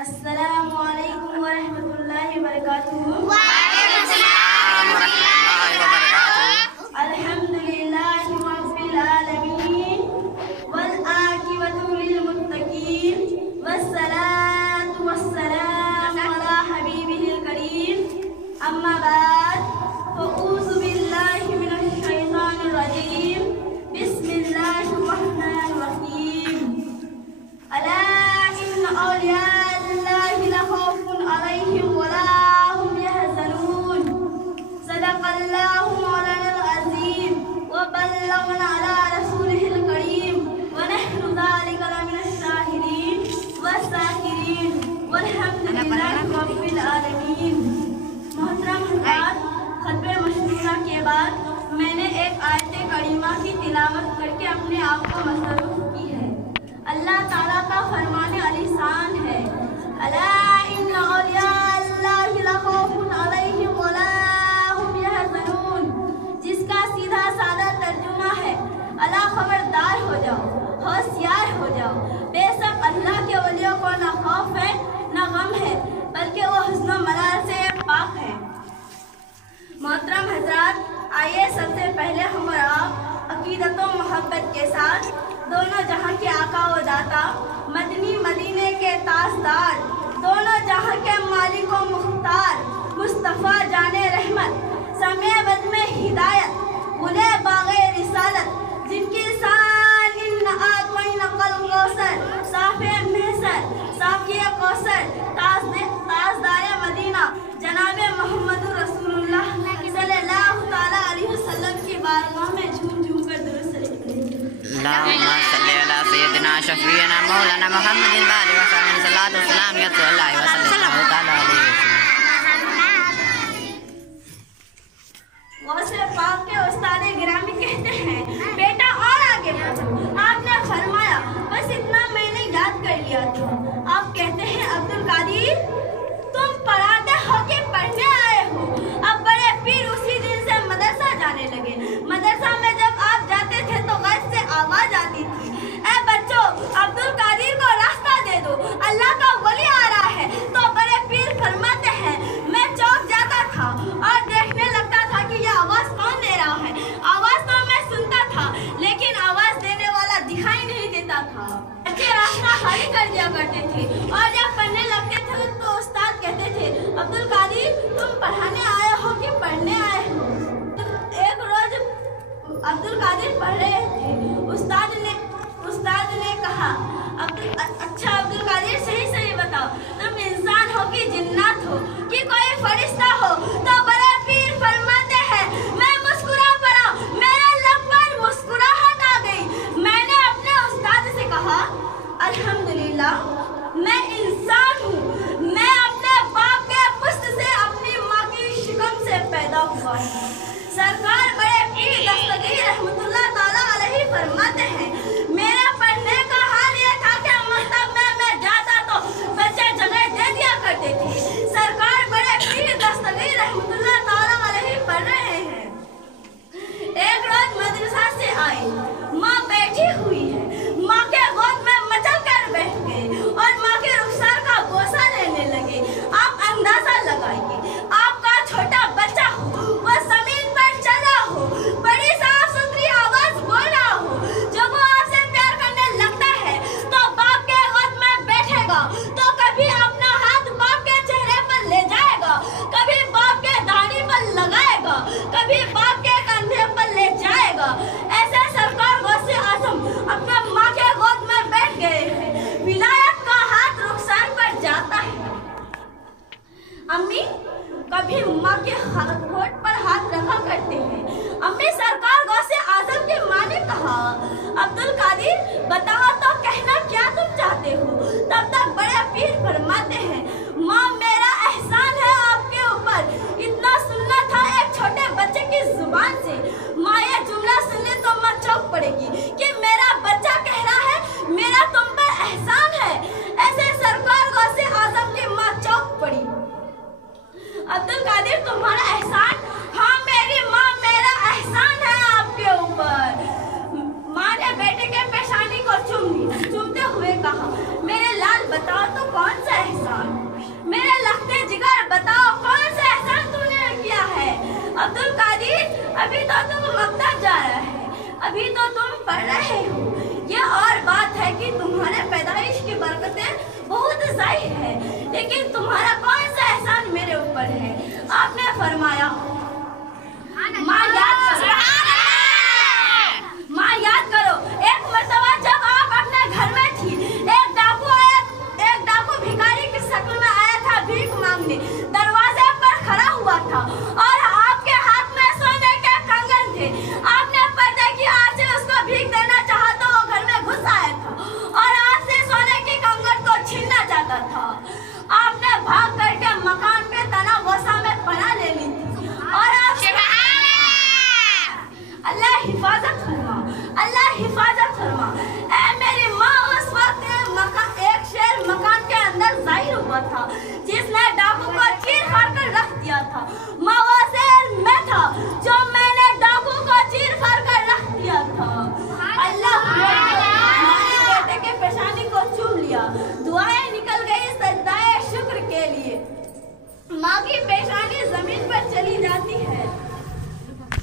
السلام علیکم ورحمۃ اللہ وبرکاتہ۔ وعلیکم السلام ورحمۃ اللہ وبرکاتہ۔ الحمد للہ رب العالمین والعاقبۃ للمتقین والصلاة والسلام علی حبیبہ الکریم، اما بعد فاعوذ باللہ من الشیطان الرجیم، بسم اللہ الرحمن الرحیم۔ الا ان اولیاء اللہ لا خوف علیہم ولا هم يحزنون، صدق اللہ مولانا العظیم وبلغنا علی رسولہ الکریم ونحن ذلک لمن الشاہدین والذاکرین والحمد للہ رب العالمین۔ محترم حضرات، خطبہ مشکورہ کے بعد میں نے ایک آیت کریمہ کی تلاوت کر کے اپنے آپ کو مصروف کی ہے۔ اللہ تعالیٰ کا فرمان علیشان ہے، الا ان اولیاء اللہ لا خوف علیہم ولا هم يحزنون، جس کا سیدھا سادہ ترجمہ ہے، اللہ خبردار ہو جاؤ، ہوشیار ہو جاؤ، بے شک اللہ کے ولیوں کو نہ خوف ہے نہ غم ہے، بلکہ وہ حزن و ملال سے پاک ہے۔ محترم حضرات، آئیے سب سے پہلے ہم اور آپ عقیدت و محبت کے ساتھ دونوں جہاں کے آقا و داتا، مدنی مدینے کے تاجدار، دونوں جہاں کے مالک و مختار، مصطفیٰ جان رحمت، سمع بد میں ہدایت، گلے باغ رسالت، جن کی شان ان اعطیناک الکوثر، صاف محشر، ساقی کوثر، تاجدار مدینہ جناب محمد رسول اللہ صلی اللہ تعالیٰ علیہ وسلم کی بارگاہ میں جھوم جھوم کر درود شریف اللہم صلی علی سیدنا شفیعنا مولانا محمد وآلہ وسلم صلاۃ والسلام یتلو اللہ وسلم تعالی علیہ وسلم۔ غوث پاک کے استاد گرامی کہتے ہیں، بیٹا اور آگے بڑھو۔ آپ نے فرمایا بس اتنا میں نے یاد کر لیا تھا۔ آپ کہتے ہیں عبد القادر، تم پڑھاتے ہو کہ پڑھنے آئے ہو؟ اب بڑے پیر اسی دن سے مدرسہ جانے لگے۔ مدرسہ میں جب آپ جاتے تھے تو غیب سے آواز آتی تھی، اے بچوں عبد القادر کو راستہ دے دو، اللہ کا ولی آ رہا ہے۔ تو بڑے پیر فرماتے ہیں، میں چوک جاتا تھا اور دیکھنے لگتا تھا کہ یہ آواز کون دے رہا ہے۔ آواز تو میں سنتا تھا لیکن آواز دینے والا دکھائی نہیں دیتا تھا۔ بچے راستہ خالی کر دیا کرتے تھے اور جب پڑھنے لگتے تھے تو استاد کہتے تھے، عبد القادر تم پڑھانے آئے ہو کہ پڑھنے آئے ہو؟ ایک روز عبد القادر پڑھ رہے تھے، استاد نے کہا، اچھا عبد القادر صحیح بتاؤ، تم انسان ہو کہ جنات ہو کہ کوئی فرشتہ ہو؟ تو بڑے پیر فرماتے ہیں، میں مسکرا پڑا، میرے لب پر مسکراہٹ آ گئی۔ میں نے اپنے استاد سے کہا، الحمدللہ میں انسان ہوں، میں اپنے باپ کے پشت سے اپنی ماں کی شکم سے پیدا ہوا ہوں۔ سرکار بڑے پیر دستگیر رحمۃ اللہ تعالیٰ علیہ فرماتے ہیں، میرے پڑھنے کا حال یہ تھا کہ مکتب میں جاتا تو بچے جگہ دے دیا کرتے تھے۔ سرکار بڑے پیر دستگیر رحمۃ اللہ تعالیٰ علیہ پڑھ رہے ہیں، ایک روز مدرسہ سے آئے، ماں بیٹھی ہوئی ہے، ماں کے گود میں مچل کر بیٹھ گئے اور ماں کے رخ ضائع ہے، لیکن تمہارا کون سا احسان میرے اوپر ہے؟ آپ نے فرمایا ماں یاد کرو، ایک مرتبہ جب آپ اپنے گھر میں تھی، ایک ڈاکو بھکاری کی شکل میں آیا تھا بھیک مانگنے، دروازے پر کھڑا ہوا تھا اور آپ کے ہاتھ میں سونے کے کنگن تھے۔ آپ نے پردے کی آڑ سے اس کو بھیک دینا چاہا تو وہ گھر میں گھس آیا تھا اور آپ سے سونے کے کنگن کو چھیننا چاہتا تھا۔ آپ نے بھاگ کر کے مکان کے تنا وسع میں پناہ لے لی تھی اور آپ اللہ حفاظت فرما۔ اے میری ماں، اس وقت ایک شیر مکان کے اندر ظاہر ہوا تھا جس نے ڈاکو کو چیر پھاڑ کر رکھ دیا تھا۔ ماں، وہ شیر میں تھا جو میں نے ڈاکو کو چیر پھاڑ کر رکھ دیا تھا۔ اللہ نے بیٹے کے پیشانی کو چوم لیا، دعائیں نکل گئی سجدائے شکر کے لیے۔ ماں کی پیشانی زمین پر چلی جاتی ہے